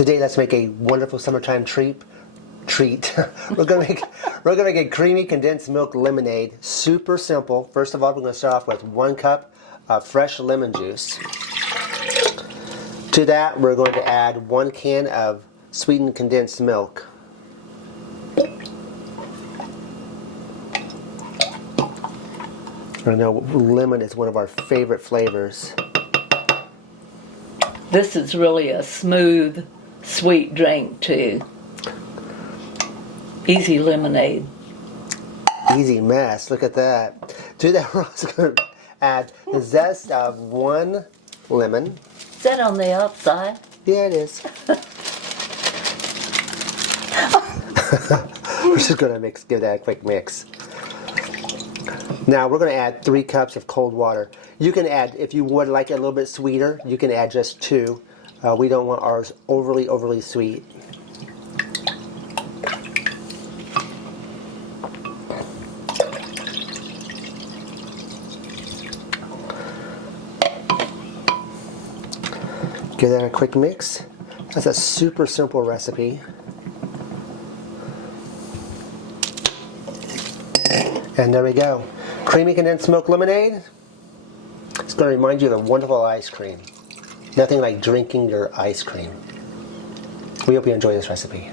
Today, let's make a wonderful summertime treat. we're gonna make a creamy condensed milk lemonade. Super simple. First of all, we're gonna start off with 1 cup of fresh lemon juice. To that, we're going to add 1 can of sweetened condensed milk. I know lemon is one of our favorite flavors. This is really a smooth, sweet drink too. Easy lemonade. Easy mess, look at that. To that, we're also going to add the zest of 1 lemon. Is that on the outside? Yeah, it is. We're just going to give that a quick mix. Now we're going to add 3 cups of cold water. You can add, if you would like it a little bit sweeter, you can add just 2. We don't want ours overly sweet. Give that a quick mix. That's a super simple recipe. And there we go. Creamy condensed milk lemonade. It's going to remind you of a wonderful ice cream. Nothing like drinking your ice cream. We hope you enjoy this recipe.